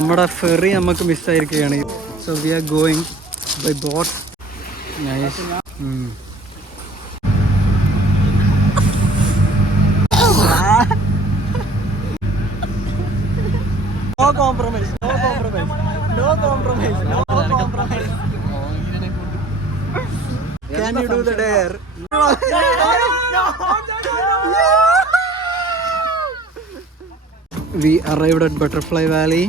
നമ്മുടെ ഫെറി നമുക്ക് മിസ്സായിരിക്കുകയാണ്. So we are going by boat. Nice. No compromise, no compromise, no compromise, no compromise. Can you do the dare? We arrived at Butterfly Valley.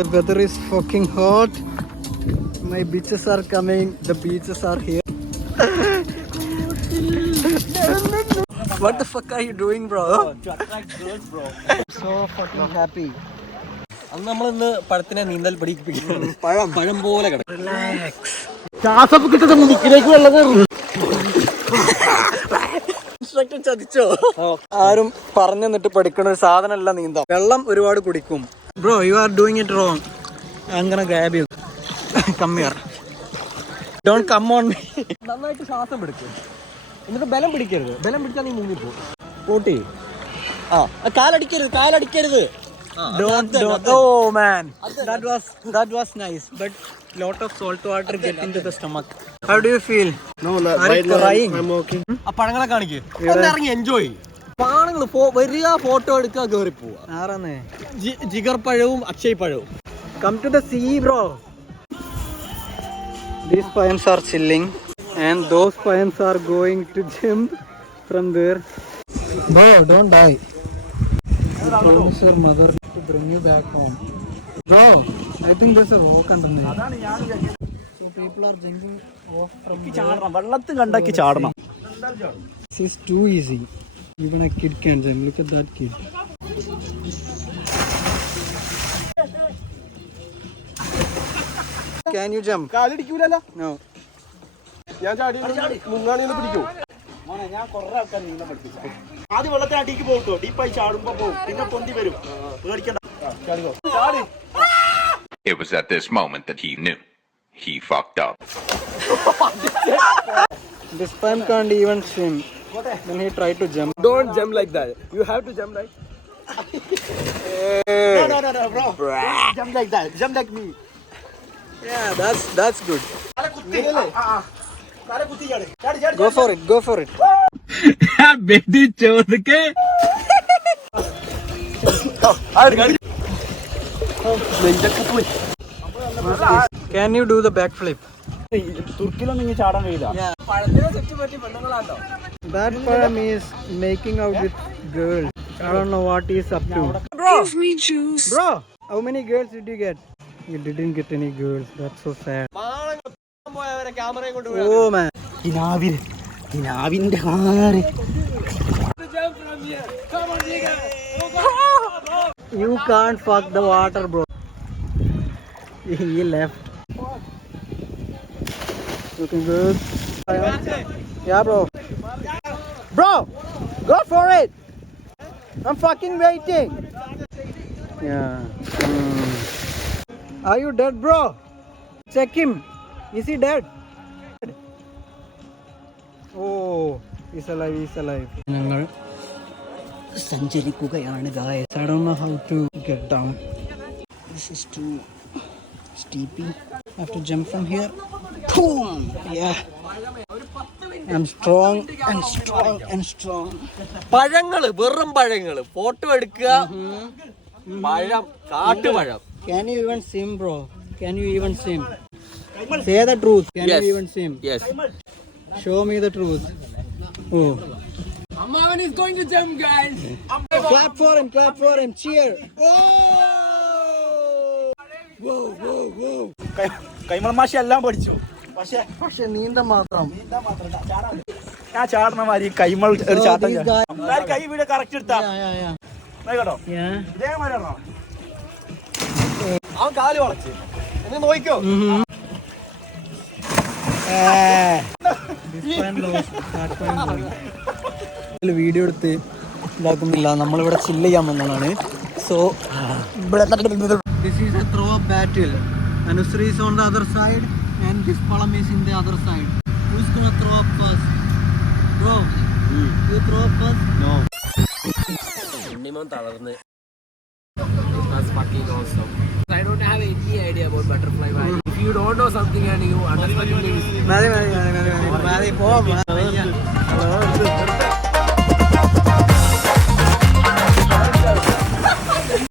The weather is fucking hot. My beaches are coming. The beaches are here. What the fuck are you doing, bro? To attract girls, bro. So fucking happy. അന്ന് നമ്മളിന്ന് പഴത്തിനെ നീന്തൽ പഠിപ്പിക്കുന്നു. പഴം പോലെ കിടക്കും. Relax. ശ്വാസം കിട്ടുന്ന മുക്കിലേക്ക് വെള്ളം കയറും. ചതിച്ചോ? ആരും പറഞ്ഞു തന്നിട്ട് പഠിക്കണ ഒരു സാധനമല്ല നീന്താം. വെള്ളം ഒരുപാട് കുടിക്കും. Bro, you are doing it wrong. അങ്ങനെ grab you. Come here. Don't come on me. നന്നായിട്ട് ശ്വാസം പിടിക്കും. എന്നിട്ട് ബലം പിടിക്കരുത്. ബലം പിടിച്ചാൽ നീ മുങ്ങിപ്പോ. പോട്ടി. കാലടിക്കരുത്. Don't. Oh man, that was nice, but lot of salt water get into the stomach. How do you feel? No, are you crying? I'm okay. ആ പഴങ്ങളെ കാണിക്ക്. ഇറങ്ങി എൻജോയ്. പാണങ്ങൾ വരിക, ഫോട്ടോ എടുക്കുക, കയറി പോവുക. ആരാന്നേ? ജിഗർ പഴവും അക്ഷയ് പഴവും. Come to the sea, bro. These pines are chilling, and those pines are going to jump from there. Bro, don't die. Promise your mother to bring you back home. Bro, I think there's a rock underneath. So people are jumping off from there. വെള്ളത്തിൽ കണ്ടാക്കി ചാടണം. This is too easy. Even a kid can jump. Look at that kid. Can you jump? കാലടിക്കൂലല്ലോ. No. ഞാൻ ചാടി മുങ്ങാണിന്ന് പിടിക്കൂ. ഞാൻ കുറെ ആൾക്കാർ നീന്തം പഠിപ്പിച്ചു. ആദ്യം വെള്ളത്തിൽ അടിക്ക് പോകട്ടോ. ഡീപ്പായി ചാടുമ്പോ പോകും. പിന്നെ പൊന്തി വരും. പേടിക്കണ്ട. ചാടി. It was at this moment that he knew he fucked up. This time can't even swim. Then he tried to jump. Don't jump like that. You have to jump right. No, bro. Jump like that. Jump like me. Yeah, that's good. ചാടി. Go for it. बेटी चोद के Can you do the backflip? തുർക്കിലൊന്നും ഇങ്ങനെ ചാടാൻ കഴിയില്ല. That poem is making out with girls. I don't know what he's up to. Give me juice. Bro, how many girls did you get? You didn't get any girls. That's so sad. ക്യാമറയും കൊണ്ട് Oh man. കിനാവിന്റെ car. You can't fuck the water, bro. He left. Looking good. Yeah, bro. Bro, go for it. I'm fucking waiting. Yeah. Are you dead, bro? Check him. Is he dead? Oh, he's alive. ഞങ്ങൾ സഞ്ചരിക്കുകയാണ് guys. I don't know how to get down. This is too steepy. I have to jump from here. Boom! Yeah. I'm strong. പഴങ്ങള്, വെറും പഴങ്ങള്. ഫോട്ടോ എടുക്കുക. പഴം, കാട്ടുപഴം. Can you even swim, bro? Can you even swim? Say the truth. Can you even swim? Yes. Show me the truth. Oh. Amman is going to jump, guys. Clap for him. Cheer. Oh! Whoa. Kaimal മാഷി എല്ലാം പഠിച്ചു. പക്ഷെ നീന്തം മാത്രം. ഞാൻ ചാടണ മാതിരി കൈമൾ ഒരു ചാട്ടം. കൈ വീട് കറക്റ്റ് എടുത്താ കേട്ടോ. ഇതേമാതിരി അവൻ കാല് വളച്ച് എന്നെ നോക്കിക്കോ. വീഡിയോ എടുത്ത് ഇതാക്കുന്നില്ല, നമ്മളിവിടെ ചില്ല് ചെയ്യാൻ വന്നതാണ്. So this is A throw up battle. Anusri is on the other side and this palam is in the other side. Who's gonna throw up first? Bro, you throw up first? No. Unnimon തളർന്ന് was fucking awesome. I don't have any idea about butterfly fly. If you don't know something and you understand it, മതി പോ